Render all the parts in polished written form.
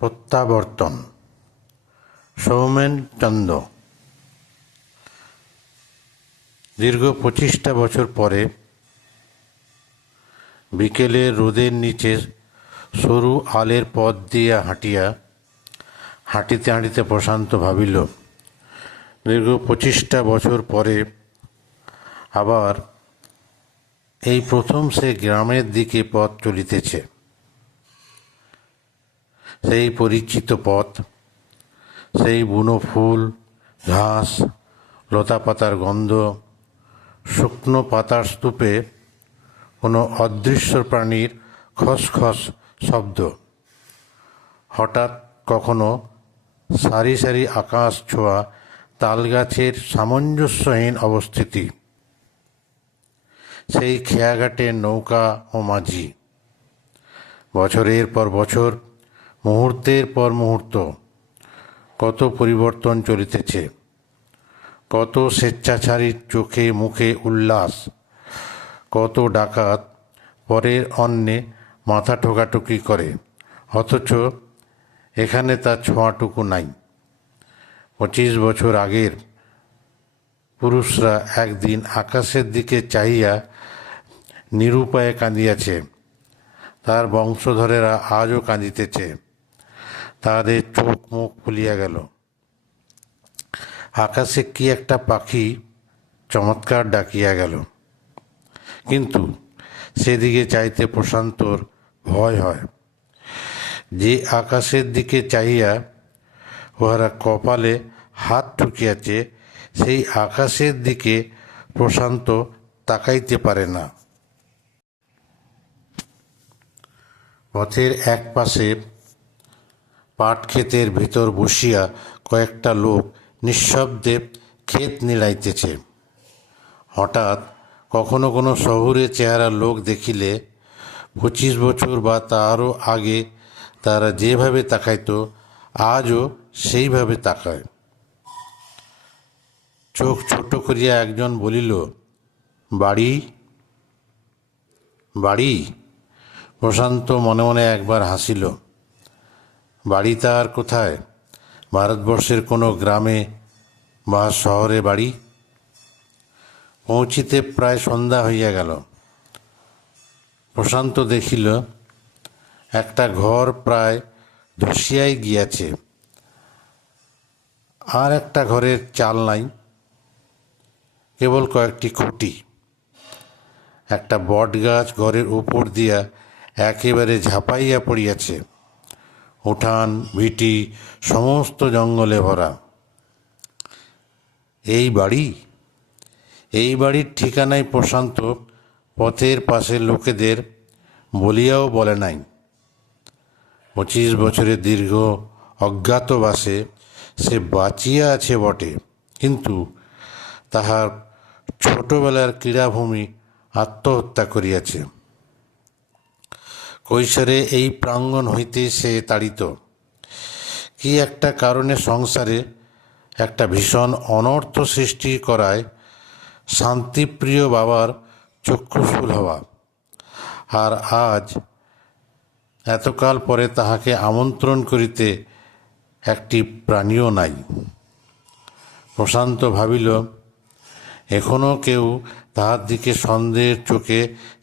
প্রত্যাবর্তন। সৌমেন চন্দ। দীর্ঘ 25টা বছর পরে বিকেলে রোদের নিচে সরু আলের পথ দিয়া হাঁটিতে হাঁটিতে প্রশান্ত ভাবিল, দীর্ঘ 25টা বছর পরে আবার এই প্রথম সে গ্রামের দিকে পথ চলিতেছে। সেই পরিচিত পথ, সেই বুনো ফুল, ঘাস, লতা পাতার গন্ধ, শুকনো পাতার স্তূপে কোনো অদৃশ্য প্রাণীর খসখস শব্দ, হঠাৎ কখনো সারি সারি আকাশ ছোঁয়া তালগাছের সামঞ্জস্যহীন অবস্থিতি, সেই খেয়াঘাটের নৌকা ও মাঝি। বছরের পর বছর, মুহূর্তের পর মুহূর্ত, কত পরিবর্তন চলিতেছে, কত স্বেচ্ছাচারীর চোখে মুখে উল্লাস, কত ডাকাত পরের অন্নে মাথা ঠোকাঠুকি করে, অথচ এখানে তার ছোঁয়াটুকু নাই। 25 বছর আগের পুরুষরা একদিন আকাশের দিকে চাহিয়া নিরুপায়ে কাঁদিয়াছে, তার বংশধরেরা আজও কাঁদিতেছে। তাদের চোখ মুখ ফুলিয়া গেল। আকাশে কি একটা পাখি চমৎকার ডাকিয়া গেল, কিন্তু সেদিকে চাইতে প্রশান্তর ভয় হয়। যে আকাশের দিকে চাহিয়া উহারা কপালে হাত ঠুকিয়াছে, সেই আকাশের দিকে প্রশান্ত তাকাইতে পারে না। পথের এক পাশে পাট ক্ষেতের ভিতর বসিয়া কয়েকটা লোক নিঃশব্দে ক্ষেত নিড়াইতেছে। হঠাৎ কখনো কোনো শহুরে চেহারার লোক দেখিলে 25 বছর বা তারও আগে তারা যেভাবে তাকাইত, আজও সেইভাবে তাকায়। চোখ ছোট করিয়া একজন বলিল, বাড়ি? বাড়ি? প্রশান্ত মনে মনে একবার হাসিল। বাড়ি তার কোথায়? ভারতবর্ষের কোনো গ্রামে বা শহরে বাড়ি? পৌঁছিতে প্রায় সন্ধ্যা হইয়া গেল। প্রশান্ত দেখিল একটা ঘর প্রায় ধসিয়াই গিয়াছে, আর একটা ঘরের চাল নাই, কেবল কয়েকটি খুঁটি। একটা বট গাছ ঘরের উপর দিয়া একেবারে ঝাঁপাইয়া পড়িয়াছে। উঠান ভিটি সমস্ত জঙ্গলে ভরা। এই বাড়ি? এই বাড়ির ঠিকানায় প্রশান্ত পথের পাশের লোকেদের বলিয়াও বলে নাই। 25 বছরের দীর্ঘ অজ্ঞাতবাসে সে বাঁচিয়া আছে বটে, কিন্তু তাহার ছোটবেলার ক্রীড়াভূমি আত্মহত্যা করিয়াছে। কৈশোরে এই প্রাঙ্গণ হইতে সে তাড়িত। কি একটা কারণে সংসারে একটা ভীষণ অনর্থ সৃষ্টি করায় শান্তিপ্রিয় বাবার চক্ষুশূল হওয়া। আর আজ এতকাল পরে তাহাকে আমন্ত্রণ করিতে একটি প্রাণীও নাই। প্রশান্ত ভাবিল, এখনও কেউ তাহার দিকে সন্দেহের চোখে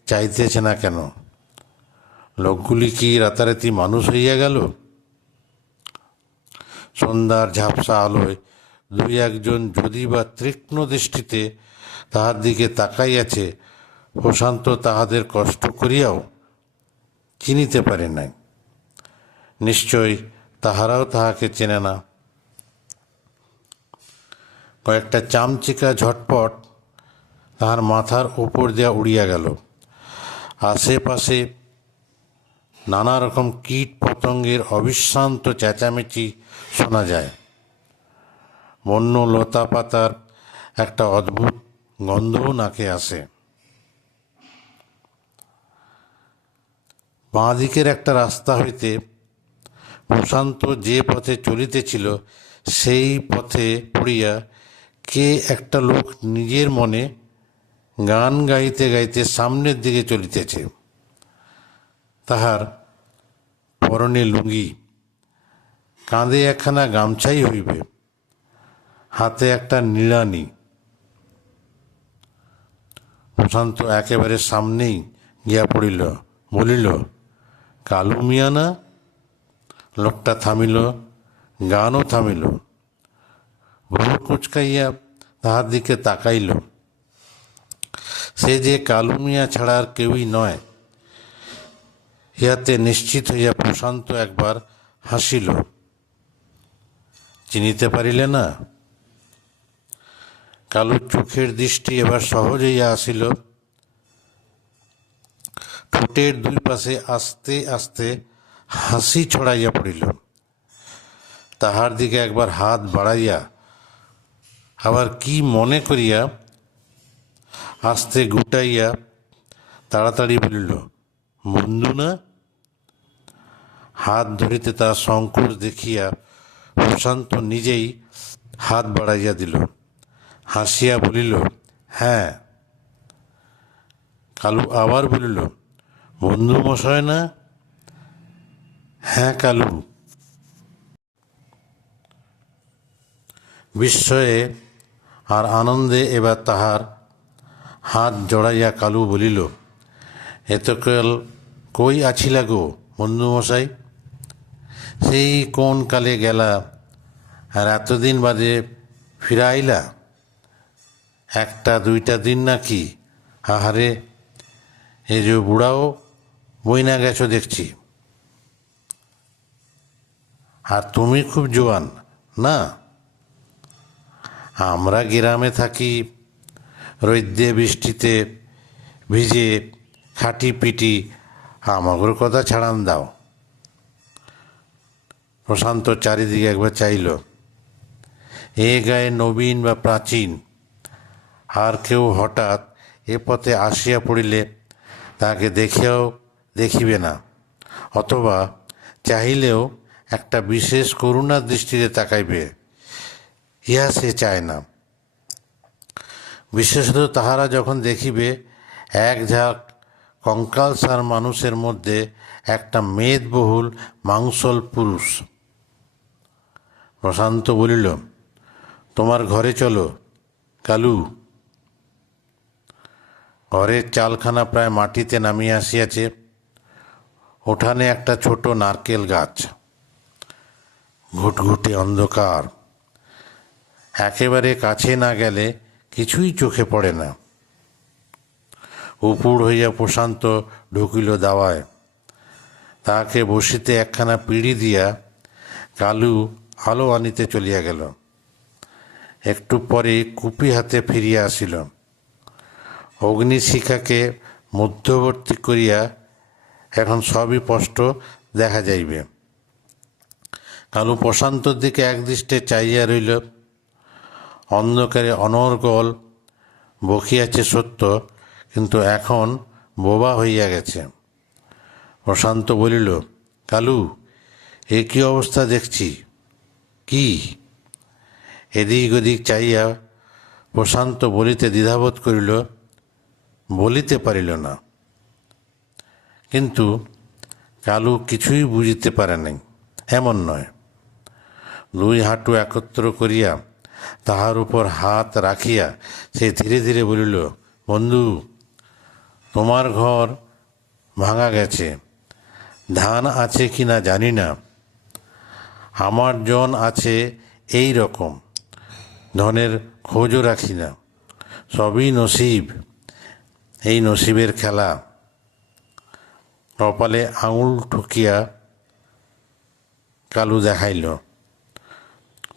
চাইতেছে না কেন? লোকগুলি কি রাতারাতি মানুষ হইয়া গেল? সন্ধ্যার ঝাপসা আলোয় দুই একজন যদি বা তীক্ষ্ণ দৃষ্টিতে তাহার দিকে তাকাইয়াছে, প্রশান্ত তাহাদের কষ্ট করিয়াও চিনিতে পারে নাই। নিশ্চয় তাহারাও তাহাকে চেনে না। কয়েকটা চামচিকা ঝটপট তাহার মাথার উপর দিয়া উড়িয়া গেল। আশেপাশে নানা রকম কীট পতঙ্গের অবিশ্রান্ত চেঁচামেচি শোনা যায়। বন্য লতা পাতার একটা অদ্ভুত গন্ধও নাকে আসে। বাঁ দিকের একটা রাস্তা হইতে প্রশান্ত যে পথে চলিতেছিল, সেই পথে পড়িয়া কে একটা লোক নিজের মনে গান গাইতে গাইতে সামনের দিকে চলিতেছে। তাহার পরনে লুঙ্গি, কাঁধে একখানা গামছাই হইবে, হাতে একটা নিড়ানি। প্রশান্ত একেবারে সামনেই গিয়া পড়িল, বলিল, কালু মিয়া না? লোকটা থামিল, গানও থামিল, ভুরু কুচকাইয়া তাহার দিকে তাকাইল। সে যে কালু মিয়া ছাড়া আর কেউই নয়, ইহাতে নিশ্চিত হইয়া প্রশান্ত একবার হাসিল। চিনিতে পারিলে না? কালুর চোখের দৃষ্টি এবার সহজ হইয়া আসিল। ঠোঁটের দুই পাশে আস্তে আস্তে হাসি ছড়াইয়া পড়িল। তাহার দিকে একবার হাত বাড়াইয়া আবার কি মনে করিয়া আস্তে গুটাইয়া তাড়াতাড়ি বলিল, বন্ধু না? হাত ধরিতে তার সংকোচ দেখিয়া প্রশান্ত নিজেই হাত বাড়াইয়া দিল। হাসিয়া বলিল, হ্যাঁ। কালু আবার বলিল, বন্ধু মশাই না? হ্যাঁ কালু। বিস্ময়ে আর আনন্দে এবার তাহার হাত জড়াইয়া কালু বলিল, এতকাল কই আছিলা গো বন্ধু মশাই? সেই কোন কালে গেলা, আর এতদিন বাদে ফিরা আইলা? একটা দুইটা দিন নাকি? আহারে, এ যে বুড়াও বইনা গেছো দেখছি। আর তুমি খুব জোয়ান না? আমরা গ্রামে থাকি, রৌদ্রে বৃষ্টিতে ভিজে খাটি পিটি, আমাগোর কথা ছাড়ান দাও। প্রশান্ত চারিদিকে একবার চাইল। এ গায়ে নবীন বা প্রাচীন আর কেউ হঠাৎ এ পথে আসিয়া পড়িলে তাকে দেখেও দেখিবে না, অথবা চাহিলেও একটা বিশেষ করুণার দৃষ্টিতে তাকাইবে, ইহা সে চায় না। বিশেষত তাহারা যখন দেখিবে এক ঝাঁক কঙ্কালসার মানুষের মধ্যে একটা মেদবহুল মাংসল পুরুষ। প্রশান্ত বলিল, তোমার ঘরে চলো কালু। ঘরের চালখানা প্রায় মাটিতে নামিয়া আসিয়াছে। উঠানে একটা ছোট নারকেল গাছ, ঘুটঘুটে অন্ধকার। একেবারে কাছে না গেলে কিছুই চোখে পড়ে না। উপুড় হইয়া প্রশান্ত ঢুকিল দাওয়ায়। তাহাকে বসিতে একখানা পিঁড়ি দিয়া কালু আলো আনিতে চলিয়া গেল। একটু পরে কুপি হাতে ফিরিয়া আসিল। অগ্নিশিখাকে মধ্যবর্তী করিয়া এখন সবই স্পষ্ট দেখা যাইবে। কালু প্রশান্তর দিকে একদৃষ্টে চাইয়া রইল। অন্ধকারে অনর্গল বকিয়াছে সত্য, কিন্তু এখন বোবা হইয়া গেছে। প্রশান্ত বলিল, কালু, এ কী অবস্থা দেখছি? কি? এদিক ওদিক চাইয়া প্রশান্ত বলিতে দ্বিধাবোধ করিল, বলিতে পারিল না। কিন্তু কালু কিছুই বুঝিতে পারে নাই এমন নয়। দুই হাঁটু একত্র করিয়া তাহার উপর হাত রাখিয়া সে ধীরে ধীরে বলিল, বন্ধু, তোমার ঘর ভাঙা গেছে, ধান আছে কি না জানি না, আমার জন আছে এই রকম, ধনের খোঁজও রাখি না, সবই নসিব, এই নসিবের খেলা। কপালে আঙুল ঠুকিয়া কালু দেখাইল।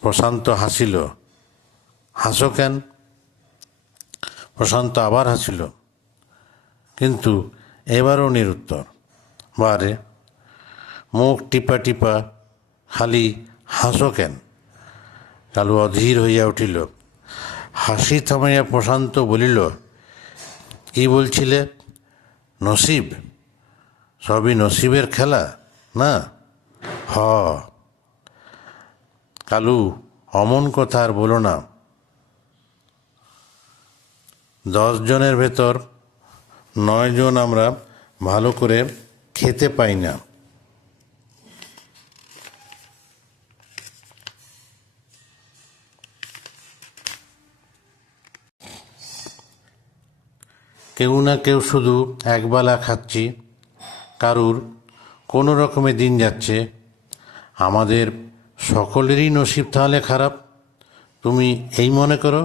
প্রশান্ত হাসিল। হাসো কেন? প্রশান্ত আবার হাসিল, কিন্তু এবারও নিরুত্তর। বারে, মুখ টিপা টিপা খালি হাসো কেন? কালু অধীর হইয়া উঠিল। হাসি থামাইয়া প্রশান্ত বলিল, কি বলছিলে? নসিব? সবই নসিবের খেলা না? হ। কালু, অমন কথা আর বলো না। 10 জনের ভেতর 9 জন আমরা ভালো করে খেতে পাই না। কেউ না কেউ শুধু একবেলা খাচ্ছি, কারুর কোনো রকমে দিন যাচ্ছে। আমাদের সকলেরই নসিব তাহলে খারাপ, তুমি এই মনে করো?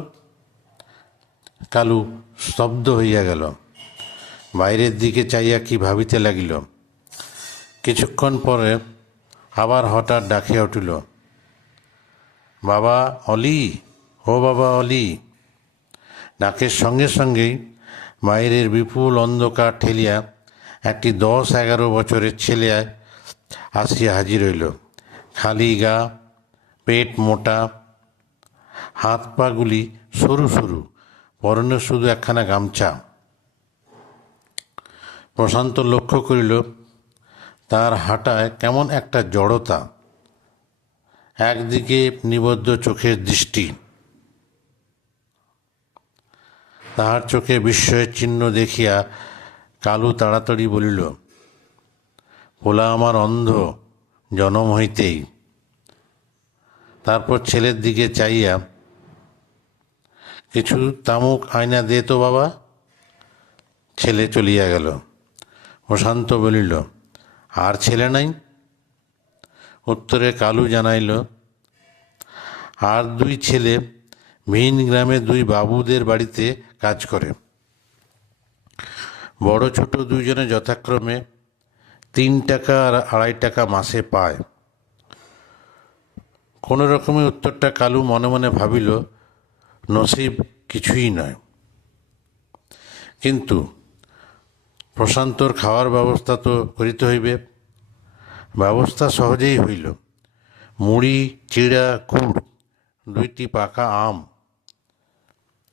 কালু স্তব্ধ হইয়া গেল, বাইরের দিকে চাইয়া কি ভাবিতে লাগিল। কিছুক্ষণ পরে আবার হঠাৎ ডাকিয়া উঠিল, বাবা অলি, ও বাবা অলি। ডাকের সঙ্গে সঙ্গেই বাইরের বিপুল অন্ধকার ঠেলিয়া একটি 10-11 বছরের ছেলে আসিয়া হাজির হইল। খালি গা, পেট মোটা, হাত পাগুলি সরু সরু, পরনে শুধু একখানা গামছা। প্রশান্ত লক্ষ্য করিল তার হাঁটায় কেমন একটা জড়তা, একদিকে নিবদ্ধ চোখের দৃষ্টি। তাহার চোখে বিস্ময়ের চিহ্ন দেখিয়া কালু তাড়াতাড়ি বলিল, পোলা আমার অন্ধ জনম হইতেই। তারপর ছেলের দিকে চাইয়া, কিছু তামুক আয়না দে তো বাবা। ছেলে চলিয়া গেল। প্রশান্ত বলিল, আর ছেলে নাই? উত্তরে কালু জানাইল, আর 2 ছেলে ভিন গ্রামে 2 বাবুদের বাড়িতে কাজ করে। বড় ছোট 2 জনে যথাক্রমে 3 টাকা আর 2.5 টাকা মাসে পায়। কোনো রকমে উত্তরটা কালু মনে মনে ভাবিল নসিব কিছুই নয়। কিন্তু প্রশান্তর খাওয়ার ব্যবস্থা তো করিতে হইবে। ব্যবস্থা সহজেই হইল। মুড়ি, চিড়া, গুড়, 2টি পাকা আম।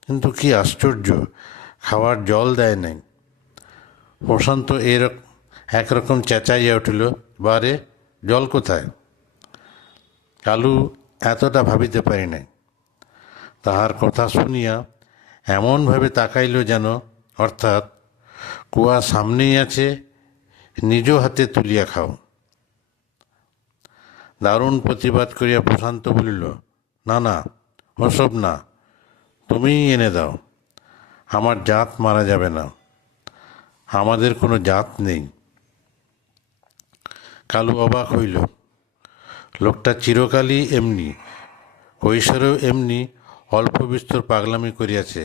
কিন্তু কি আশ্চর্য, খাওয়ার জল দেয় নাই। প্রশান্ত একরকম চেঁচাইয়া উঠিল, বারে জল কোথায়? কালু এতটা ভাবিতে পারি নাই। তাহার কথা শুনিয়া এমনভাবে তাকাইল যেন, অর্থাৎ কুয়া সামনেই আছে, নিজ হাতে তুলিয়া খাও। দারুণ প্রতিবাদ করিয়া প্রশান্ত বলিল, না না, ওসব না, তুমিই এনে দাও। আমার জাত মারা যাবে না, আমাদের কোনো জাত নেই। কালু অবাক হইল। লোকটা চিরকালই এমনি, কৈশোরেও এমনি অল্প বিস্তর পাগলামি করিয়াছে,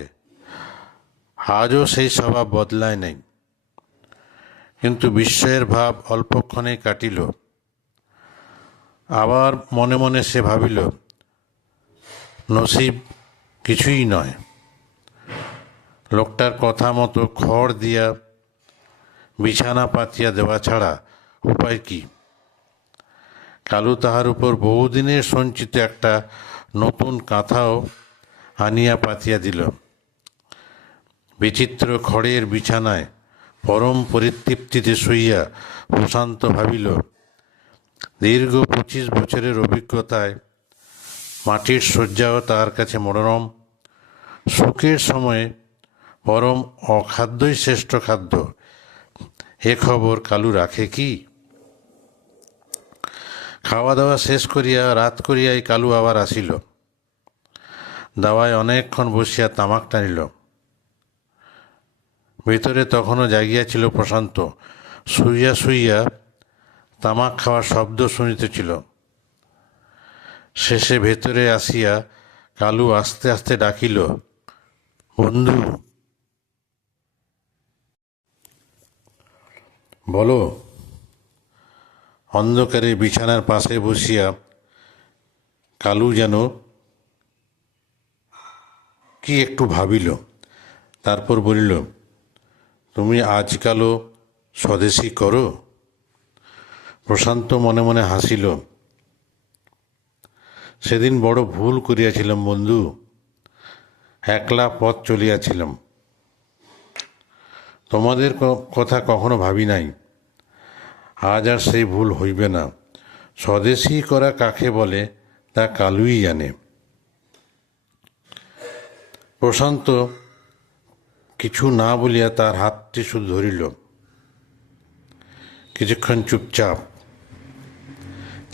আজও সেই স্বভাব বদলায় নাই। কিন্তু বিস্ময়ের ভাব অল্পক্ষণেই কাটিল। আবার মনে মনে সে ভাবিল, নসিব কিছুই নয়। লোকটার কথা মতো খড় দিয়া বিছানা পাতিয়া দেওয়া ছাড়া উপায় কি? কালু তাহার উপর বহুদিনের সঞ্চিত একটা নতুন কাঁথাও আনিয়া পাতিয়া দিল। বিচিত্র খড়ের বিছানায় পরম পরিতৃপ্তিতে শুইয়া প্রশান্ত ভাবিল, দীর্ঘ 25 বছরের অভিজ্ঞতায় মাটির শয্যাও তার কাছে মনোরম। সুখের সময়ে পরম অখাদ্যই শ্রেষ্ঠ খাদ্য, এ খবর কালু রাখে কি? খাওয়া দাওয়া শেষ করিয়া রাত করিয়াই কালু আবার আসিল। দাওয়ায় অনেকক্ষণ বসিয়া তামাক টানিল। ভিতরে তখনও জাগিয়াছিল প্রশান্ত, শুইয়া শুইয়া তামাক খাওয়ার শব্দ শুনিতেছিল। শেষে ভেতরে আসিয়া কালু আস্তে আস্তে ডাকিল, বন্ধু। বলো। অন্ধকারে বিছানার পাশে বসিয়া কালু যেন কি একটু ভাবিল, তারপর বলিল, তুমি আজকালও স্বদেশী করো? প্রশান্ত মনে মনে হাসিল। সেদিন বড় ভুল করিয়াছিলাম বন্ধু, একলা পথ চলিয়াছিলাম। তোমাদের কথা কখনো ভাবি নাই। আজ আর সেই ভুল হইবে না। স্বদেশী করা কাকে বলে তা কালুই জানে। প্রশান্ত কিছু না বলিয়া তার হাতটি শুধু ধরিল। কিছুক্ষণ চুপচাপ,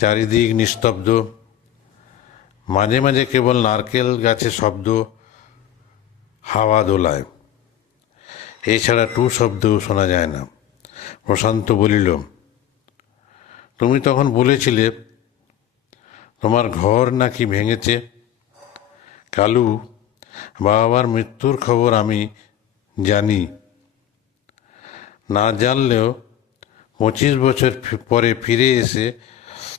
চারিদিক নিস্তব্ধ, মাঝে মাঝে কেবল নারকেল গাছে শব্দ, হাওয়া দোলায়। এছাড়া টু শব্দও শোনা যায় না। প্রশান্ত বলিল, তুমি তখন বলেছিলে তোমার ঘর নাকি ভেঙেছে। কালু, বাবার মৃত্যুর খবর আমি জানি, না জানলেও 25 বছর পরে ফিরে এসে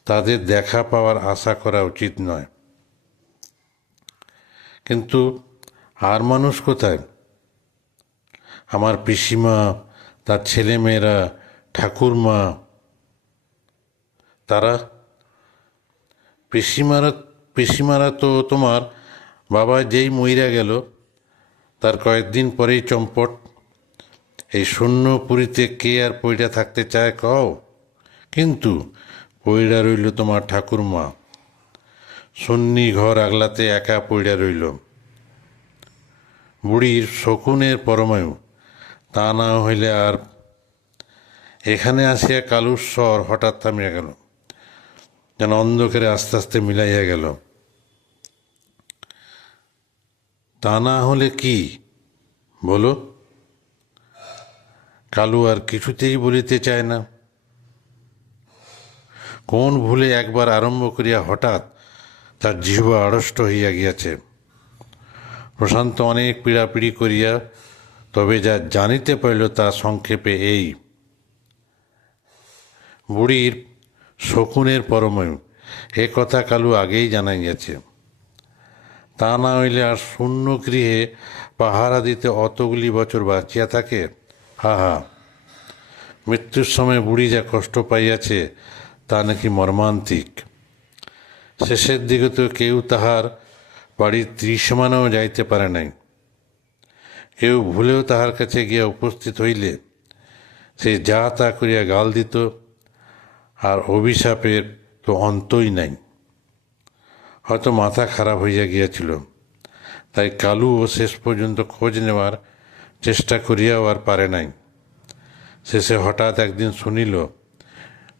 তাদের দেখা পাওয়ার আশা করা উচিত নয়। কিন্তু আর মানুষ কোথায়? আমার পিসিমা, তার ছেলেমেয়েরা, ঠাকুরমা, তারা? পিসিমারা তো তোমার বাবা যেই মইরা গেল তার কয়েকদিন পরেই চম্পট। এই শূন্য পুরীতে কে আর পইড়া থাকতে চায় কও? কিন্তু পইড়া রইল তোমার ঠাকুরমা, সুন্নি ঘর আগলাতে একা পইড়া রইল। বুড়ির শকুনের পরমায়ু, তা না হইলে আর। এখানে আসিয়া কালুর স্বর হঠাৎ থামিয়া গেল, যেন অন্ধকারে আস্তে আস্তে মিলাইয়া গেল। তা না হলে কি বলো? কালু আর কিছুতেই বলিতে চায় না। কোন ভুলে একবার আরম্ভ করিয়া হঠাৎ তার জিহ্বা আড়ষ্ট হইয়া গিয়াছে। প্রশান্ত অনেক পীড়াপিড়ি করিয়া তবে যা জানিতে পারিল তা সংক্ষেপে এই: বুড়ির শকুনের পরমায়ু, এ কথা কালু আগেই জানাইয়াছে। তা না হইলে আর শূন্য গৃহে পাহারা দিতে অতগুলি বছর বাঁচিয়া থাকে? হা হা, মৃত্যুর সময় বুড়ি যা কষ্ট পাইয়াছে তা নাকি মর্মান্তিক। শেষের দিকে তো কেউ তাহার বাড়ির ত্রিসীমানাও যাইতে পারে নাই। কেউ ভুলেও তাহার কাছে গিয়া উপস্থিত হইলে সে যা তা করিয়া গাল দিত, আর অভিশাপের তো অন্তই নাই। হয়তো মাথা খারাপ হইয়া গিয়াছিল, তাই কালুও শেষ পর্যন্ত খোঁজ নেওয়ার চেষ্টা করিয়াও আর পারে নাই। শেষে হঠাৎ একদিন শুনিল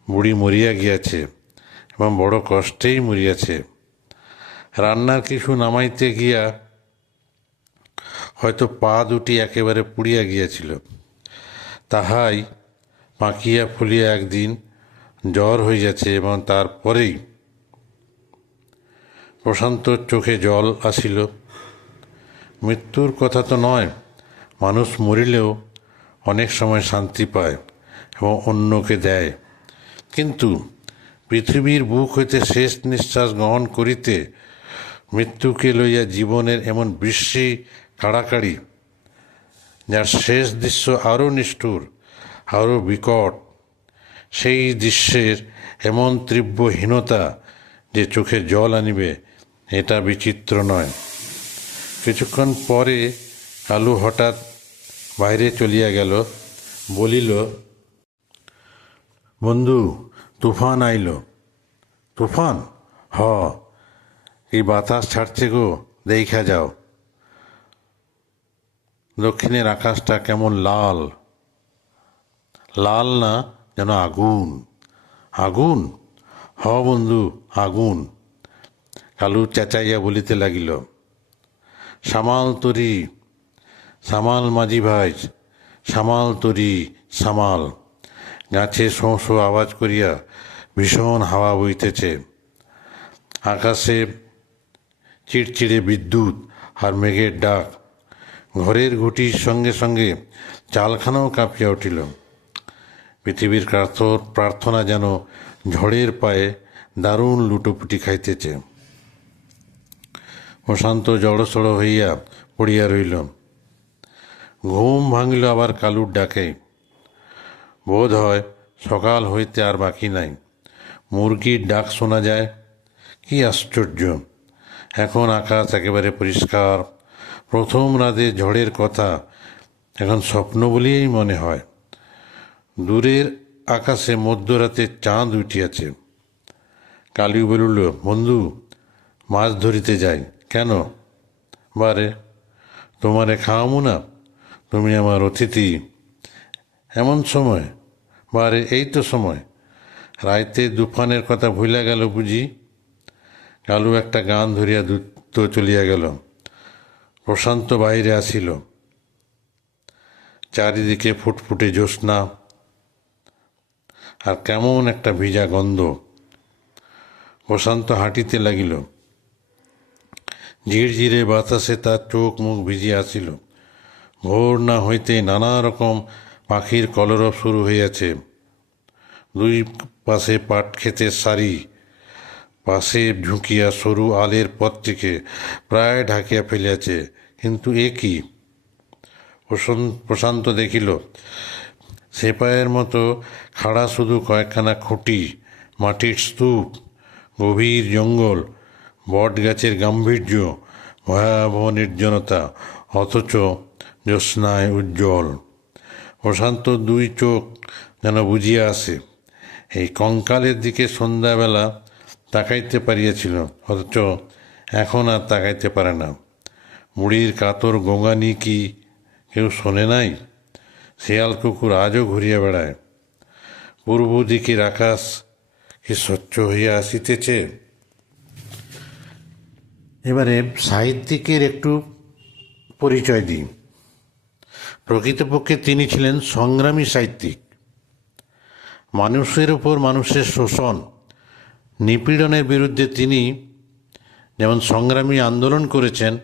বুড়ি মরিয়া গিয়াছে, এবং বড় কষ্টেই মরিয়াছে। রান্নার কিছু নামাইতে গিয়া হয়তো পা দুটি একেবারে পুড়িয়া গিয়াছিল। তাহাই পাকিয়া ফুলিয়া একদিন জ্বর হইয়াছে, এবং তারপরেই প্রশান্তর চোখে জল আসিল। মৃত্যুর কথা তো নয়, মানুষ মরিলেও অনেক সময় শান্তি পায় এবং অন্যকে দেয়, কিন্তু পৃথিবীর বুক হইতে শেষ নিঃশ্বাস গ্রহণ করিতে মৃত্যুকে লইয়া জীবনের এমন বৃষ্টি কাড়াকাড়ি, যার শেষ দৃশ্য আরও নিষ্ঠুর, আরও বিকট, সেই দৃশ্যের এমন তীব্রহীনতা যে চোখে জল আনিবে, এটা বিচিত্র নয়। কিছুক্ষণ পরে কালু হঠাৎ বাইরে চলিয়া গেল, বলিল, বন্ধু, তুফান আইল। তুফান? হ, এই বাতাস ছাড়ছে গো, দেখা যাও। দক্ষিণের আকাশটা কেমন লাল লাল, না যেন আগুন। আগুন? হ বন্ধু, আগুন। কালু চেঁচাইয়া বলিতে লাগিল, সামাল তরি, সামাল মাঝি ভাই, সামাল তরি, সামাল। গাছে শোঁ শোঁ আওয়াজ করিয়া ভীষণ হাওয়া বইতেছে। আকাশে চিড়চিড়ে বিদ্যুৎ আর মেঘের ডাক। ঘরের ঘুটির সঙ্গে সঙ্গে চালখানাও কাঁপিয়া উঠিল। পৃথিবীর প্রার্থনা যেন ঝড়ের পায়ে দারুণ লুটোপুটি খাইতেছে। প্রশান্ত জড়সড় হইয়া পড়িয়া রইল। ঘুম ভাঙিল আবার কালুর ডাকে। বোধ হয় সকাল হইতে আর বাকি নাই। মুরগির ডাক শোনা যায়। কি আশ্চর্য! এখন আকাশ একেবারে পরিষ্কার। প্রথম রাতে ঝড়ের কথা এখন স্বপ্ন বলিয়াই মনে হয়। দূরের আকাশে মধ্যরাতে চাঁদ উঠিয়াছে। কালু বলিল, বন্ধু, মাছ ধরিতে যাই। কেন? বারে, তোমারে খাওয়ামু না? তুমি আমার অতিথি। এমন সময়? বারে, এই তো সময়। রাইতে তুফানের কথা ভুলা গেল বুঝি? কালু একটা গান ধরিয়া দ্রুত চলিয়া গেল। প্রশান্ত বাহিরে আসিল। চারিদিকে ফুটফুটে জ্যোৎস্না আর কেমন একটা ভিজা গন্ধ। প্রশান্ত হাঁটিতে লাগিল। ঝিরঝিরে বাতাসে তার চোখ মুখ ভিজিয়া আসিল। ভোর না হইতে নানা রকম পাখির কলরব শুরু হইয়াছে। দুই পাশে পাট ক্ষেতের সারি, পাশে ঝুঁকিয়া সরু আলের পথটিকে প্রায় ঢাকিয়া ফেলিয়াছে। কিন্তু এ কি? প্রশান্ত দেখিল সেপাইয়ের মতো খাড়া শুধু কয়েকখানা খুঁটি, মাটির স্তূপ, গভীর জঙ্গল, বট গাছের গাম্ভীর্য, ভয়াবহ নির্জনতা, অথচ জ্যোৎস্নায় উজ্জ্বল। প্রশান্ত দুই চোখ যেন বুঝিয়া আসে। এই কঙ্কালের দিকে সন্ধ্যাবেলা তাকাইতে পারিয়াছিল, অথচ এখন আর তাকাইতে পারে না। বুড়ির কাতর গোঙানি কি কেউ শোনে নাই? শেয়াল কুকুর আজও ঘুরিয়া বেড়ায়। পূর্ব দিকের আকাশ কি স্বচ্ছ হইয়া আসিতেছে? এবারে সাহিত্যিকের একটু পরিচয় দিই। প্রকৃতপক্ষে তিনি ছিলেন সংগ্রামী সাহিত্যিক। মানুষের উপর মানুষের শোষণ, নিপীড়নের বিরুদ্ধে তিনি যেমন সংগ্রামী আন্দোলন করেছেন,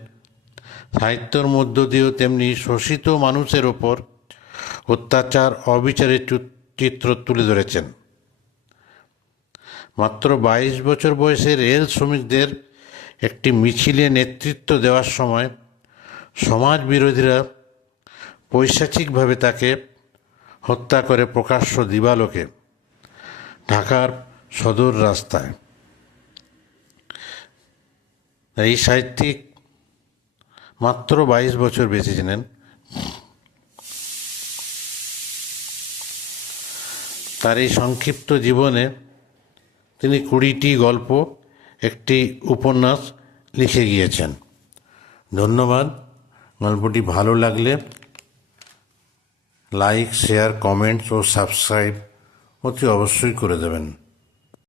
সাহিত্যর মধ্য দিয়েও তেমনি শোষিত মানুষের ওপর অত্যাচার, অবিচারের চিত্র তুলে ধরেছেন। মাত্র 22 বছর বয়সে রেল শ্রমিকদের একটি মিছিলে নেতৃত্ব দেওয়ার সময় সমাজ বিরোধীরা পৈশাচিকভাবে তাকে হত্যা করে প্রকাশ্য দিবালোকে ঢাকার সদর রাস্তায়। এই সাহিত্যিক মাত্র 22 বছর বেঁচে ছিলেন। তার এই সংক্ষিপ্ত জীবনে তিনি 20টি গল্প, একটি উপন্যাস লিখে গিয়েছেন। ধন্যবাদ। গল্পটি ভালো লাগলে লাইক, শেয়ার, কমেন্টস ও সাবস্ক্রাইব অতি অবশ্যই করে দেবেন।